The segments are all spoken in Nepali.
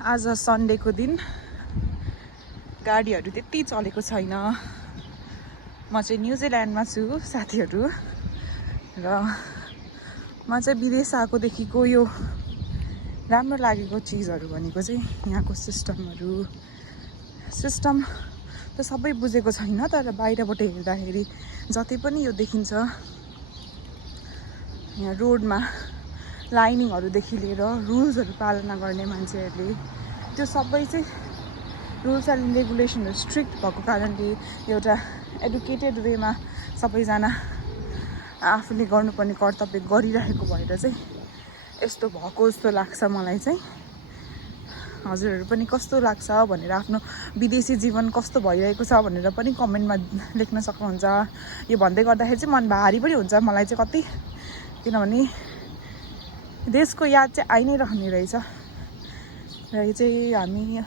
आज सन्डेको दिन गाडीहरू त्यति चलेको छैन। म चाहिँ न्युजिल्यान्डमा छु साथीहरू, र म चाहिँ विदेश आएकोदेखिको यो राम्रो लागेको चिजहरू भनेको चाहिँ यहाँको सिस्टम त सबै बुझेको छैन, तर बाहिरबाट हेर्दाखेरि जति पनि यो देखिन्छ यहाँ रोडमा लाइनिङहरूदेखि लिएर रुल्सहरू पालना गर्ने मान्छेहरूले, त्यो सबै चाहिँ रुल्स एन्ड रेगुलेसनहरू स्ट्रिक्ट भएको कारणले एउटा एडुकेटेड वेमा सबैजना आफूले गर्नुपर्ने कर्तव्य गरिरहेको भएर चाहिँ यस्तो भएको जस्तो लाग्छ मलाई चाहिँ। हजुरहरू पनि कस्तो लाग्छ भनेर, आफ्नो विदेशी जीवन कस्तो भइरहेको छ भनेर पनि कमेन्टमा लेख्न सक्नुहुन्छ। यो भन्दै गर्दाखेरि चाहिँ मन भारी पनि हुन्छ मलाई चाहिँ कति, किनभने देशको याद चाहिँ आइ नै रहने रहेछ। र यो चाहिँ हामी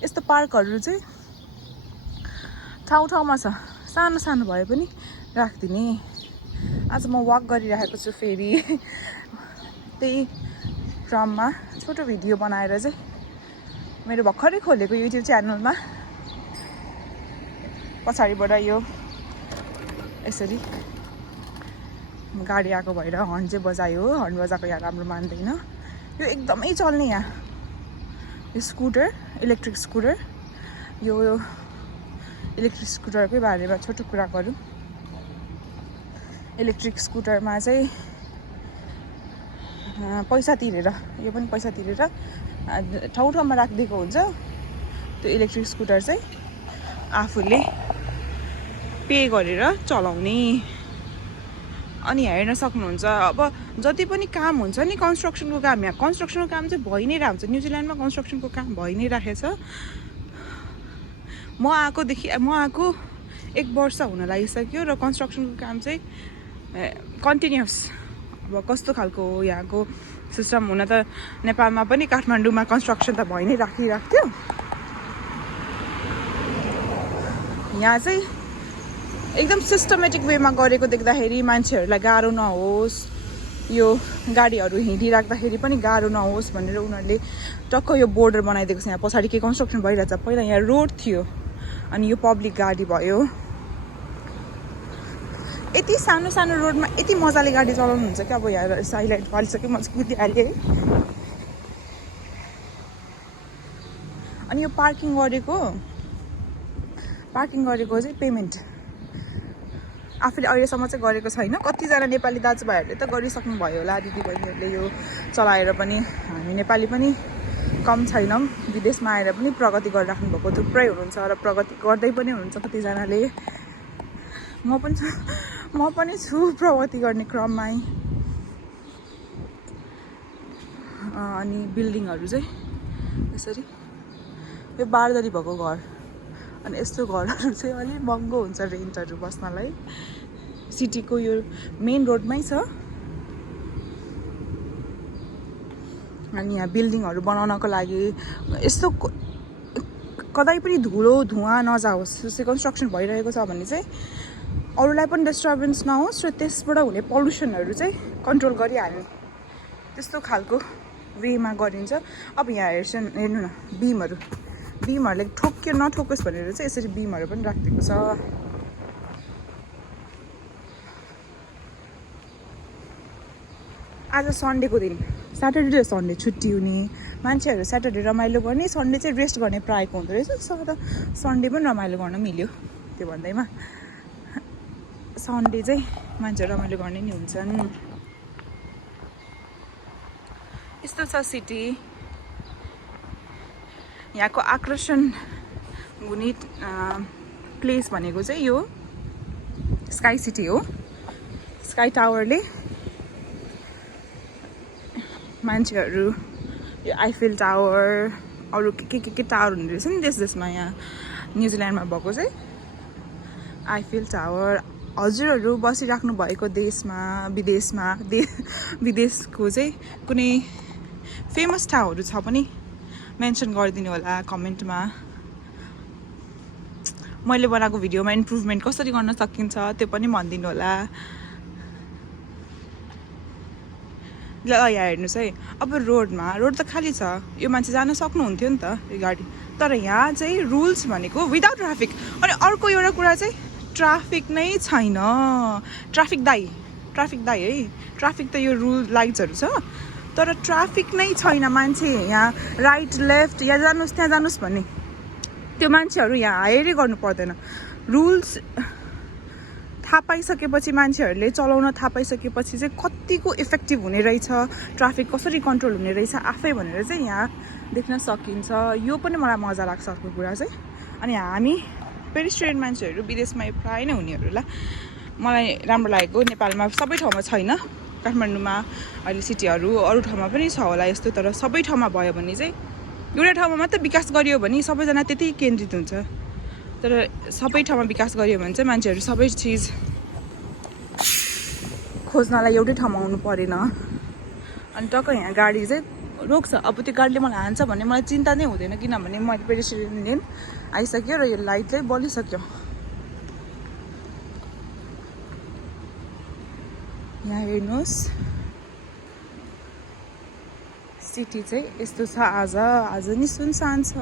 यस्तो पार्कहरू चाहिँ ठाउँ छ, सानो सानो भए पनि राखिदिने। आज म वाक गरिरहेको छु, फेरि त्यही क्रममा छोटो भिडियो बनाएर चाहिँ मेरो भर्खरै खोलेको युट्युब च्यानलमा पछाडिबाट यो यसरी गाडी आएको भएर हर्न चाहिँ बजायो। हर्न बजाएको यहाँ राम्रो मान्दैन, यो एकदमै चल्ने यहाँ यो स्कुटर, इलेक्ट्रिक स्कुटर। यो इलेक्ट्रिक स्कुटरकै बारेमा छोटो कुरा गरौँ। इलेक्ट्रिक स्कुटरमा चाहिँ पैसा तिरेर, यो पनि पैसा तिरेर ठाउँमा राखिदिएको हुन्छ। त्यो इलेक्ट्रिक स्कुटर चाहिँ आफूले पे गरेर चलाउने। अनि यहाँ हेर्न सक्नुहुन्छ, अब जति पनि काम हुन्छ नि कन्स्ट्रक्सनको काम, यहाँ कन्स्ट्रक्सनको काम चाहिँ भइ नै रहेको हुन्छ। न्युजिल्यान्डमा कन्स्ट्रक्सनको काम भइ नै राखेछ। म आएको 1 वर्ष हुन लागिसक्यो र कन्स्ट्रक्सनको काम चाहिँ कन्टिन्युस। अब कस्तो खालको यहाँको सिस्टम, हुन त नेपालमा पनि काठमाडौँमा कन्स्ट्रक्सन त भइ नै राखिरहेको थियो। यहाँ चाहिँ एकदम सिस्टमेटिक वेमा गरेको देख्दाखेरि मान्छेहरूलाई गाह्रो नहोस्, यो गाडीहरू हिँडिराख्दाखेरि पनि गाह्रो नहोस् भनेर उनीहरूले टक्क यो बोर्डर बनाइदिएको छ। यहाँ पछाडि के कन्स्ट्रक्सन भइरहेछ, पहिला यहाँ रोड थियो अनि यो पब्लिक गाडी भयो। यति सानो सानो रोडमा यति मजाले गाडी चलाउनुहुन्छ कि अब यहाँ साइलाइट फालिसक्यो, म चाहिँ कुदिहालेँ है। अनि यो पार्किङ गरेको चाहिँ पेमेन्ट आफूले अहिलेसम्म चाहिँ गरेको छैन। कतिजना नेपाली दाजुभाइहरूले त गरिसक्नु भयो होला, दिदीबहिनीहरूले यो चलाएर पनि। हामी नेपाली पनि कम छैनौँ, विदेशमा आएर पनि प्रगति गरिराख्नु भएको थुप्रै हुनुहुन्छ र प्रगति गर्दै पनि हुनुहुन्छ कतिजनाले। म पनि छु प्रगति गर्ने क्रममै। अनि बिल्डिङहरू चाहिँ यसरी, यो बारदरी भएको घर, अनि यस्तो घरहरू चाहिँ अलिक महँगो हुन्छ रेन्टहरू बस्नलाई। सिटीको यो मेन रोडमै छ। अनि यहाँ बिल्डिङहरू बनाउनको लागि यस्तो कतै पनि धुवा नजाओस्, जस्तै कन्स्ट्रक्सन भइरहेको छ भने चाहिँ अरूलाई पनि डिस्टर्बेन्स नहोस् र त्यसबाट हुने पल्युसनहरू चाहिँ कन्ट्रोल गरिहाल्ने, त्यस्तो खालको वेमा गरिन्छ। अब यहाँ हेर्नु न, बिमहरूले नठोकोस् भनेर चाहिँ यसरी बिमहरू पनि राखिदिएको छ। आज सन्डेको दिन, स्याटरडे र सन्डे छुट्टी हुने मान्छेहरू स्याटरडे रमाइलो गर्ने, सन्डे चाहिँ रेस्ट गर्ने प्रायःको हुँदो रहेछ। सन्डे पनि रमाइलो गर्न मिल्यो। त्यो भन्दैमा सन्डे चाहिँ मान्छेहरू रमाइलो गर्ने नि हुन्छन्। यस्तो छ सिटी। यहाँको आकर्षण हुने प्लेस भनेको चाहिँ यो स्काई सिटी हो। स्काई टावरले मान्छेहरू यो आइफेल टावर, अरू के टावर हुँदो रहेछ नि देशमा। यहाँ न्युजिल्यान्डमा भएको चाहिँ आइफेल टावर। हजुरहरू बसिराख्नु भएको विदेशको चाहिँ कुनै फेमस ठाउँहरू छ पनि मेन्सन गरिदिनु होला कमेन्टमा। मैले बनाएको भिडियोमा इम्प्रुभमेन्ट कसरी गर्न सकिन्छ त्यो पनि भनिदिनु होला। ल यहाँ हेर्नुहोस् है, अब रोड त खाली छ, यो मान्छे जान सक्नुहुन्थ्यो नि त यो गाडी, तर यहाँ चाहिँ रुल्स भनेको विदाउट ट्राफिक। अनि अर्को एउटा कुरा चाहिँ ट्राफिक नै छैन। ट्राफिक दाइ है, ट्राफिक त यो रुल लाइट्सहरू छ, तर ट्राफिक नै छैन। मान्छे यहाँ राइट लेफ्ट यहाँ जानुहोस् त्यहाँ जानुहोस् भन्ने त्यो मान्छेहरू यहाँ हायरै गर्नु पर्दैन। रुल्स थाहा पाइसकेपछि, मान्छेहरूले चलाउन थाहा पाइसकेपछि चाहिँ कतिको इफेक्टिभ हुने रहेछ, ट्राफिक कसरी कन्ट्रोल हुने रहेछ आफै भनेर चाहिँ यहाँ देख्न सकिन्छ। यो पनि मलाई मजा लाग्छ अर्को कुरा चाहिँ। अनि हामी पेरिस्ट्रियन मान्छेहरू विदेशमा प्रायः नै हुनेहरूलाई मलाई राम्रो लागेको, नेपालमा सबै ठाउँमा छैन, काठमाडौँमा अहिले सिटीहरू अरू ठाउँमा पनि छ होला यस्तो, तर सबै ठाउँमा भयो भने चाहिँ एउटा ठाउँमा मात्रै विकास गरियो भने सबैजना त्यति केन्द्रित हुन्छ, तर सबै ठाउँमा विकास गरियो भने चाहिँ मान्छेहरू सबै चिज खोज्नलाई एउटै ठाउँमा आउनु परेन। अनि टक्क यहाँ गाडी चाहिँ रोक्छ। अब त्यो गाडीले मलाई हान्छ भने मलाई चिन्ता नै हुँदैन, किनभने मैले पेडेस्ट्रियन लेन आइसक्यो र यो लाइट चाहिँ बलिसक्यो। यहाँ हेर्नुहोस् सिटी चाहिँ यस्तो छ। आज नि सुनसान छ।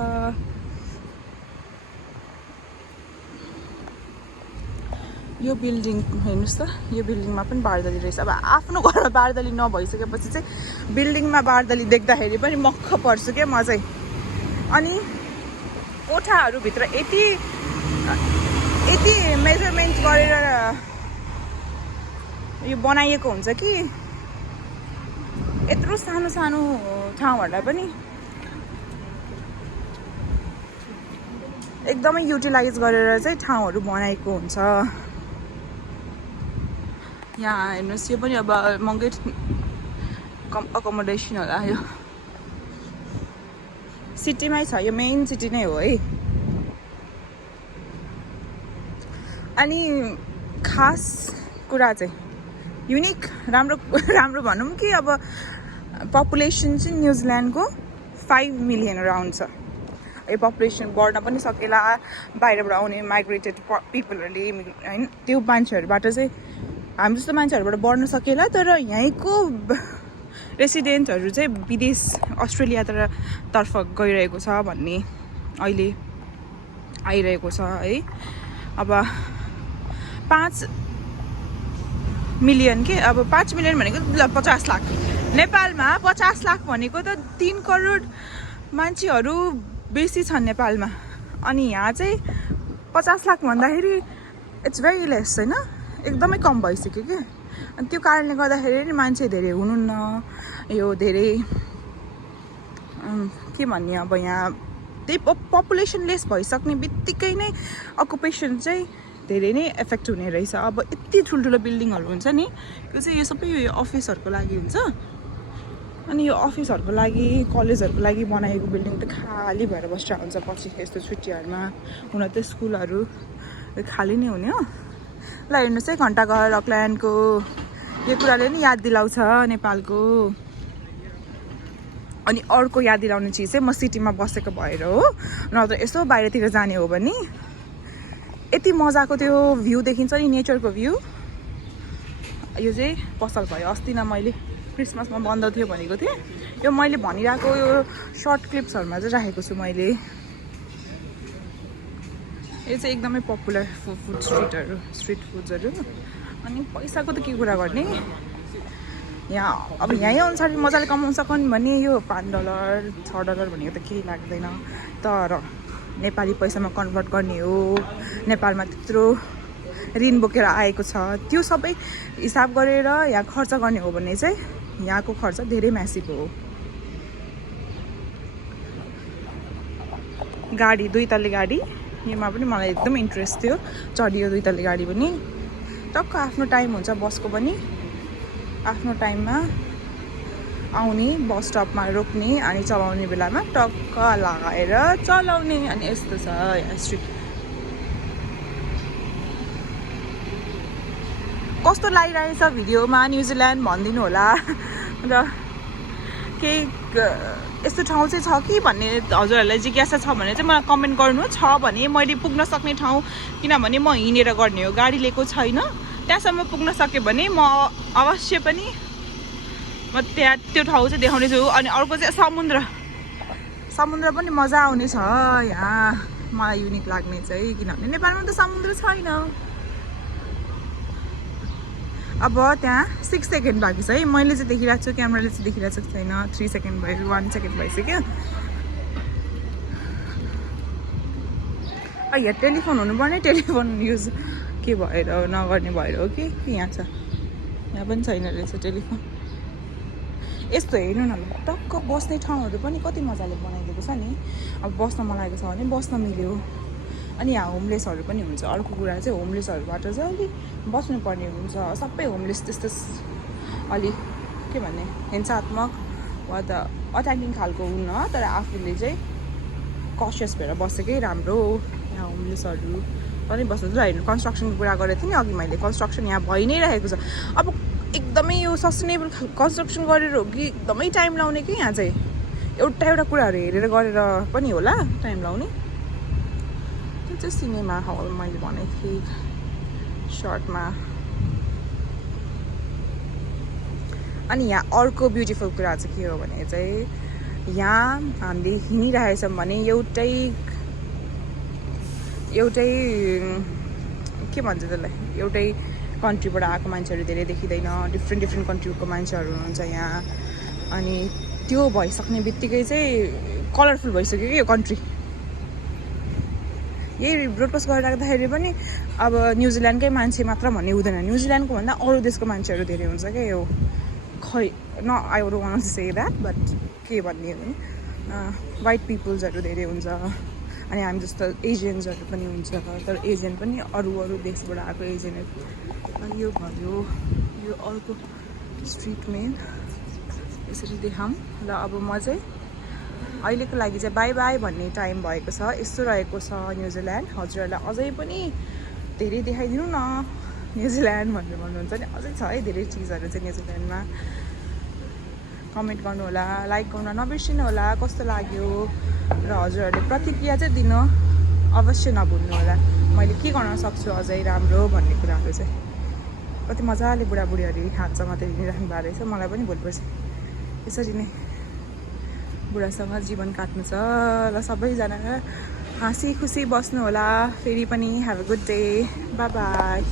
यो बिल्डिङ हेर्नुहोस् त, यो बिल्डिङमा पनि बारदली रहेछ। अब आफ्नो घरमा बारदली नभइसकेपछि चाहिँ बिल्डिङमा बारदली देख्दाखेरि पनि मक्ख पर्छु क्या म चाहिँ। अनि कोठाहरूभित्र यति मेजरमेन्ट गरेर यो बनाइएको हुन्छ कि यत्रो सानो सानो ठाउँहरूलाई पनि एकदमै युटिलाइज गरेर चाहिँ ठाउँहरू बनाएको हुन्छ। यहाँ हेर्नुहोस् यो पनि अब महँगै अकोमोडेसन होला। यो सिटीमै छ, यो मेन सिटी नै हो है। अनि खास कुरा चाहिँ युनिक राम्रो भनौँ कि अब पपुलेसन चाहिँ न्युजिल्यान्डको 5 मिलियन अराउन्ड छ। यो पपुलेसन बढ्न पनि सकेला, बाहिरबाट आउने माइग्रेटेड पिपलहरूले होइन, त्यो मान्छेहरूबाट चाहिँ हामी जस्तो मान्छेहरूबाट बढ्न सकेला, तर यहीँको रेसिडेन्टहरू चाहिँ विदेश अस्ट्रेलियातर्फ गइरहेको छ भन्ने अहिले आइरहेको छ है। अब 5 मिलियन के, अब 5 मिलियन भनेको 50 लाख। नेपालमा 50 लाख भनेको त 3 करोड मान्छेहरू बेसी छन् नेपालमा। अनि यहाँ चाहिँ 50 लाख भन्दाखेरि इट्स भेरी लेस होइन, एकदमै कम भइसक्यो क्या। अनि त्यो कारणले गर्दाखेरि नि मान्छे धेरै हुनुहुन्न। यो धेरै के भन्ने, अब यहाँ त्यही पपुलेसन लेस भइसक्ने बित्तिकै नै अकुपेसन चाहिँ धेरै नै एफेक्ट हुने रहेछ। अब यति ठुल्ठुलो बिल्डिङहरू हुन्छ नि, यो चाहिँ यो सबै यो अफिसहरूको लागि हुन्छ। अनि यो अफिसहरूको लागि कलेजहरूको लागि बनाएको बिल्डिङ त खाली भएर बसिरहेको हुन्छ पछि यस्तो छुट्टीहरूमा। हुन त स्कुलहरू खाली नै हुने हो। ल हेर्नुहोस् है, घन्टाघर रकल्यान्डको यो कुराले नि याद दिलाउँछ नेपालको। अनि अर्को याद दिलाउने चिज चाहिँ म सिटीमा बसेको भएर हो, नत्र यसो बाहिरतिर जाने हो भने यति मजाको त्यो भ्यू देखिन्छ नि, नेचरको भ्यू। यो चाहिँ पसल भयो। अस्ति न मैले क्रिसमसमा बन्द थियो भनेको थिएँ, यो मैले भनिरहेको यो सर्ट क्लिप्सहरूमा चाहिँ राखेको छु मैले। यो चाहिँ एकदमै पपुलर स्ट्रिट फुड्सहरू। अनि पैसाको त के कुरा गर्ने, यहाँ अब यहीँ अनुसार मजाले कमाउन सक्नु भने यो $5 $6 भनेको त केही लाग्दैन, तर नेपाली पैसामा कन्भर्ट गर्ने हो। नेपालमा त्यत्रो ऋण बोकेर आएको छ, त्यो सबै हिसाब गरेर यहाँ खर्च गर्ने हो भने चाहिँ यहाँको खर्च धेरै म्यासिभ हो। गाडी 2 तल्ले गाडी, योमा पनि मलाई एकदम इन्ट्रेस्ट थियो, चढियो 2 तल्ले गाडी पनि। टक्क आफ्नो टाइम हुन्छ बसको पनि, आफ्नो टाइममा आउने, बस स्टपमा रोक्ने अनि चलाउने बेलामा टक्क लगाएर चलाउने। अनि यस्तो छ यहाँ स्ट्रिट। कस्तो लागिरहेछ भिडियोमा न्युजिल्यान्ड भनिदिनु होला। र केही यस्तो ठाउँ चाहिँ छ कि भन्ने हजुरहरूलाई जिज्ञासा छ भने चाहिँ मलाई कमेन्ट गर्नु। छ भने मैले पुग्न सक्ने ठाउँ, किनभने म हिँडेर गर्ने हो, गाडी लिएको छैन, त्यहाँसम्म पुग्न सक्यो भने म अवश्य पनि म त्यहाँ त्यो ठाउँ चाहिँ देखाउने छु। अनि अर्को चाहिँ समुद्र पनि मजा आउने छ यहाँ, मलाई युनिक लाग्ने चाहिँ, किनभने नेपालमा त समुद्र छैन। अब त्यहाँ 6 सेकेन्ड बाँकी छ है, मैले चाहिँ देखिरहेको छु, क्यामेराले चाहिँ देखिरहेको छैन। 3 सेकेन्ड भयो, 1 सेकेन्ड भइसक्यो। यहाँ टेलिफोन हुनुपर्ने, टेलिफोन युज के भएर नगर्ने भएर हो कि यहाँ छ, यहाँ पनि छैन रहेछ टेलिफोन। यस्तो हेर्नु न, टक्क बस्ने ठाउँहरू पनि कति मजाले बनाइदिएको छ नि। अब बस्न मन लागेको छ भने बस्न मिल्यो। अनि यहाँ होमलेसहरू पनि हुन्छ। अर्को कुरा चाहिँ होमलेसहरूबाट चाहिँ अलिक बस्नुपर्ने हुन्छ। सबै होमलेस त्यस्तो अलिक के भन्ने हिंसात्मक वा त अट्याकिङ खालको हुन्न, तर आफूले चाहिँ कसियस भएर बसेकै राम्रो हो। यहाँ होमलेसहरू पनि बस्छ। होइन, कन्स्ट्रक्सनको कुरा गरेको थिएँ नि अघि मैले, कन्स्ट्रक्सन यहाँ भइ नै रहेको छ। अब एकदमै यो सस्टेनेबल कन्स्ट्रक्सन गरेर हो कि एकदमै टाइम लाउने कि यहाँ चाहिँ एउटा कुराहरू हेरेर गरेर पनि होला टाइम लाउने। त्यो चाहिँ सिनेमा हल मैले भनेको थिएँ सर्टमा। अनि यहाँ अर्को ब्युटिफुल कुरा चाहिँ के हो भने चाहिँ यहाँ हामीले हिँडिरहेछौँ भने एउटै के भन्छ त्यसलाई, एउटै कन्ट्रीबाट आएको मान्छेहरू धेरै देखिँदैन। डिफ्रेन्ट कन्ट्रीको मान्छेहरू हुनुहुन्छ यहाँ। अनि त्यो भइसक्ने बित्तिकै चाहिँ कलरफुल भइसक्यो कि यो कन्ट्री। यही ब्रोडकास्ट गरेर राख्दाखेरि पनि अब न्युजिल्यान्डकै मान्छे मात्र भन्ने हुँदैन, न्युजिल्यान्डको भन्दा अरू देशको मान्छेहरू धेरै हुन्छ क्या। यो खै I don't want to say that, but के भन्ने हो, वाइट पिपल्सहरू धेरै हुन्छ। अनि हामी जस्तो एजियन्सहरू पनि हुन्छ, तर एजियन पनि अरू देशबाट आएको एजियनहरू। अनि यो भयो यो अर्को स्ट्रिट मेन, यसरी देखाऊँ ल। अब म चाहिँ अहिलेको लागि चाहिँ बाई बाई भन्ने टाइम भएको छ। यस्तो रहेको छ न्युजिल्यान्ड। हजुरहरूलाई अझै पनि धेरै देखाइदिनु न न्युजिल्यान्ड भनेर भन्नुहुन्छ नि, अझै छ है धेरै चिजहरू चाहिँ न्युजिल्यान्डमा। कमेन्ट गर्नु होला, लाइक गर्न नबिर्सिनु होला कस्तो लाग्यो, र हजुरहरूले प्रतिक्रिया चाहिँ दिन अवश्य नभुल्नु होला। मैले के गर्न सक्छु अझै राम्रो भन्ने कुराहरू चाहिँ। कति मजाले बुढाबुढीहरू हातसँग मात्रै हिँडिराख्नु भएको रहेछ। मलाई पनि भोलिपर्सि यसरी नै बुढासँग जीवन काट्नु छ ल। सबैजना हाँसी खुसी बस्नु होला। फेरि पनि have a good day, by by.